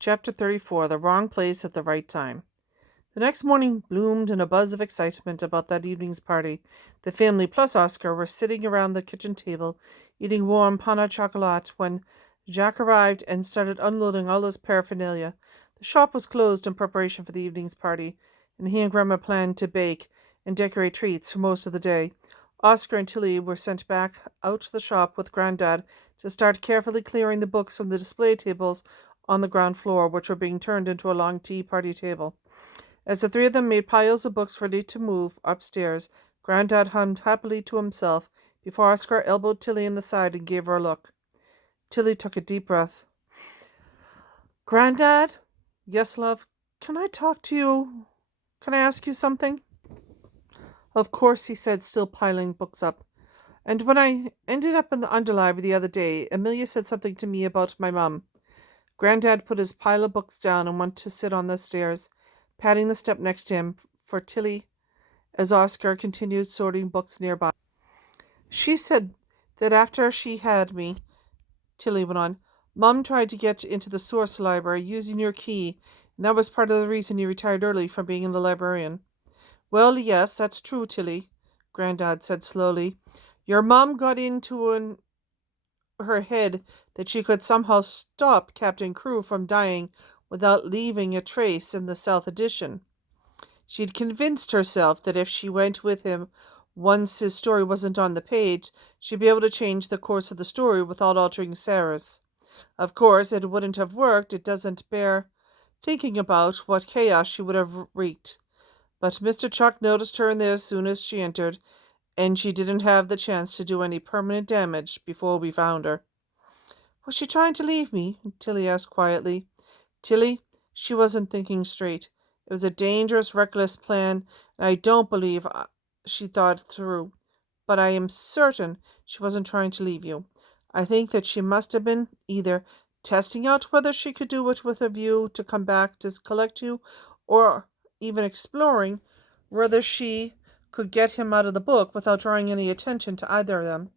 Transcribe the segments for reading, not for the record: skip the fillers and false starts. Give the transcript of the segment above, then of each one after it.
Chapter 34 The Wrong Place at the Right Time. The next morning bloomed in a buzz of excitement about that evening's party. The family plus Oscar were sitting around the kitchen table, eating warm pain au chocolat when Jacques arrived and started unloading all his paraphernalia. The shop was closed in preparation for the evening's party, and he and Grandma planned to bake and decorate treats for most of the day. Oscar and Tilly were sent back out to the shop with Grandad to start carefully clearing the books from the display tables on the ground floor, which were being turned into a long tea party table. As the three of them made piles of books ready to move upstairs, Grandad hummed happily to himself before Oscar elbowed Tilly in the side and gave her a look. Tilly took a deep breath. Grandad? Yes, love. Can I talk to you? Can I ask you something? Of course, he said, still piling books up. And when I ended up in the underlibrary the other day, Amelia said something to me about my mum. Grandad put his pile of books down and went to sit on the stairs, patting the step next to him for Tilly as Oscar continued sorting books nearby. She said that after she had me, Tilly went on, Mum tried to get into the source library using your key, and that was part of the reason you retired early from being the librarian. Well, yes, that's true, Tilly, Grandad said slowly. Your mum got into her head that she could somehow stop Captain Crewe from dying without leaving a trace in the South Edition. She'd convinced herself that if she went with him once his story wasn't on the page, she'd be able to change the course of the story without altering Sarah's. Of course, it wouldn't have worked. It doesn't bear thinking about what chaos she would have wreaked. But Mr. Chuck noticed her in there as soon as she entered, and she didn't have the chance to do any permanent damage before we found her. Was she trying to leave me? Tilly asked quietly. Tilly, she wasn't thinking straight. It was a dangerous, reckless plan, and I don't believe she thought it through. But I am certain she wasn't trying to leave you. I think that she must have been either testing out whether she could do it with a view to come back to collect you, or even exploring whether she could get him out of the book without drawing any attention to either of them.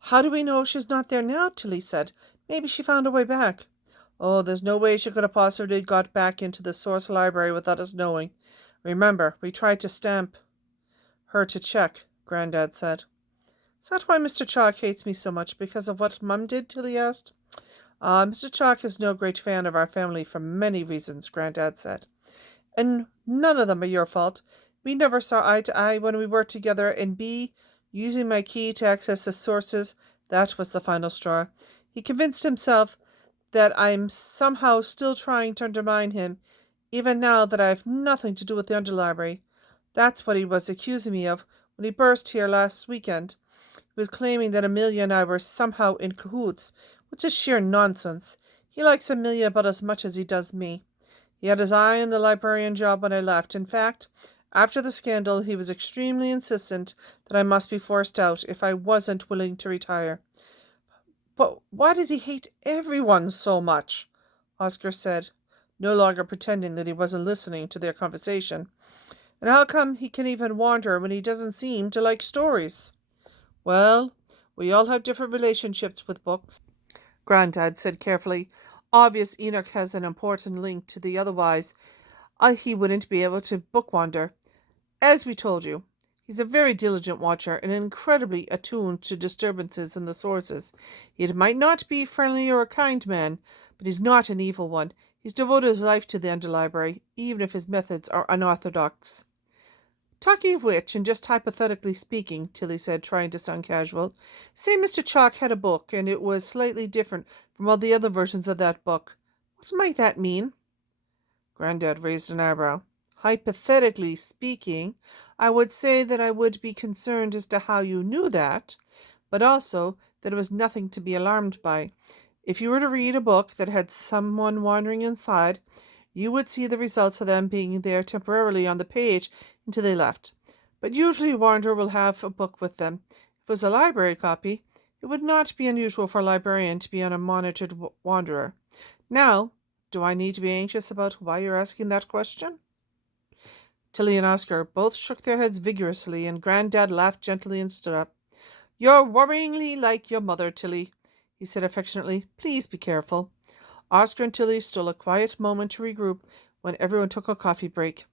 How do we know she's not there now? Tilly said. Maybe she found her way back. Oh, there's no way she could have possibly got back into the source library without us knowing. Remember, we tried to stamp her to check, Grandad said. Is that why Mr. Chalk hates me so much, because of what Mum did? Tilly asked. Mr. Chalk is no great fan of our family for many reasons, Grandad said. And none of them are your fault. We never saw eye to eye when we worked together, and B, using my key to access the sources, that was the final straw. He convinced himself that I'm somehow still trying to undermine him, even now that I have nothing to do with the underlibrary. That's what he was accusing me of when he burst here last weekend. He was claiming that Amelia and I were somehow in cahoots, which is sheer nonsense. He likes Amelia about as much as he does me. He had his eye on the librarian job when I left. In fact, after the scandal, he was extremely insistent that I must be forced out if I wasn't willing to retire. But why does he hate everyone so much? Oscar said, no longer pretending that he wasn't listening to their conversation. And how come he can even wander when he doesn't seem to like stories? Well, we all have different relationships with books, Grandad said carefully. Obvious Enoch has an important link to the otherwise he wouldn't be able to bookwander. As we told you, he's a very diligent watcher and incredibly attuned to disturbances in the sources. He might not be friendly or a kind man, but he's not an evil one. He's devoted his life to the underlibrary, even if his methods are unorthodox. Talking of which, and just hypothetically speaking, Tilly said, trying to sound casual, say Mr. Chalk had a book, and it was slightly different from all the other versions of that book. What might that mean? Grandad raised an eyebrow. Hypothetically speaking, I would say that I would be concerned as to how you knew that, but also that it was nothing to be alarmed by. If you were to read a book that had someone wandering inside, you would see the results of them being there temporarily on the page until they left. But usually a wanderer will have a book with them. If it was a library copy, it would not be unusual for a librarian to be on a monitored wanderer. Now, do I need to be anxious about why you're asking that question? Tilly and Oscar both shook their heads vigorously, and Grandad laughed gently and stood up. You're worryingly like your mother, Tilly, he said affectionately. Please be careful. Oscar and Tilly stole a quiet moment to regroup when everyone took a coffee break.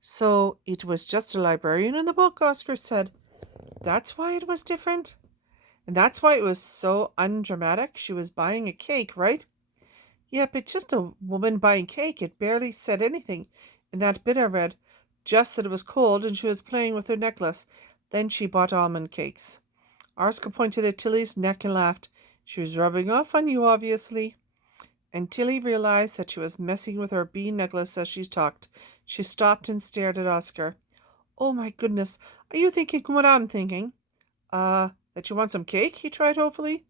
So it was just a librarian in the book, Oscar said. That's why it was different? And that's why it was so undramatic? She was buying a cake, right? Yeah, but just a woman buying cake. It barely said anything. In that bit I read, just that it was cold and she was playing with her necklace. Then she bought almond cakes. Oscar pointed at Tilly's neck and laughed. She was rubbing off on you, obviously. And Tilly realized that she was messing with her bean necklace as she talked. She stopped and stared at Oscar. Oh my goodness, are you thinking what I'm thinking? That you want some cake? He tried hopefully.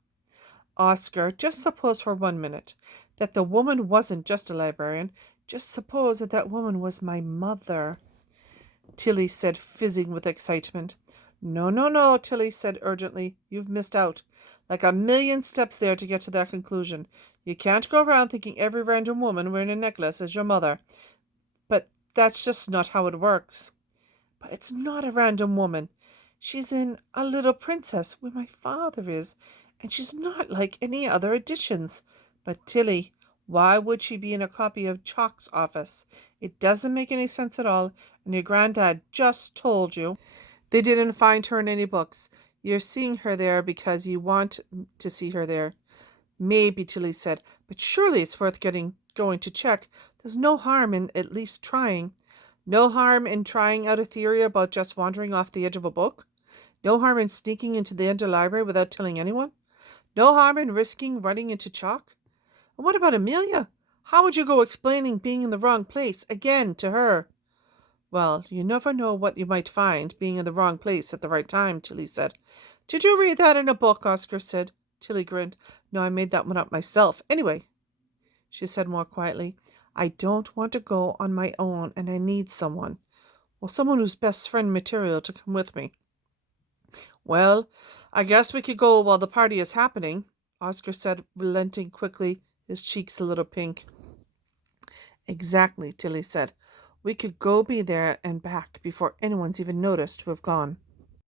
Oscar, just suppose for 1 minute that the woman wasn't just a librarian. Just suppose that that woman was my mother, Tilly said, fizzing with excitement. No, no, no, Tilly said urgently. You've missed out. Like a million steps there to get to that conclusion. You can't go around thinking every random woman wearing a necklace is your mother. But that's just not how it works. But it's not a random woman. She's in A Little Princess, where my father is, and she's not like any other editions. But Tilly, why would she be in a copy of Chalk's office? It doesn't make any sense at all, and your granddad just told you they didn't find her in any books. You're seeing her there because you want to see her there. Maybe, Tilly said, but surely it's worth going to check. There's no harm in at least trying. No harm in trying out a theory about just wandering off the edge of a book. No harm in sneaking into the interlibrary without telling anyone. No harm in risking running into Chalk. And what about Amelia? How would you go explaining being in the wrong place again to her? Well, you never know what you might find being in the wrong place at the right time, Tilly said. Did you read that in a book? Oscar said. Tilly grinned. No, I made that one up myself. Anyway, she said more quietly, I don't want to go on my own and I need someone. Well, someone who's best friend material to come with me. Well, I guess we could go while the party is happening, Oscar said, relenting quickly, his cheeks a little pink. Exactly, Tilly said. We could go be there and back before anyone's even noticed we've gone.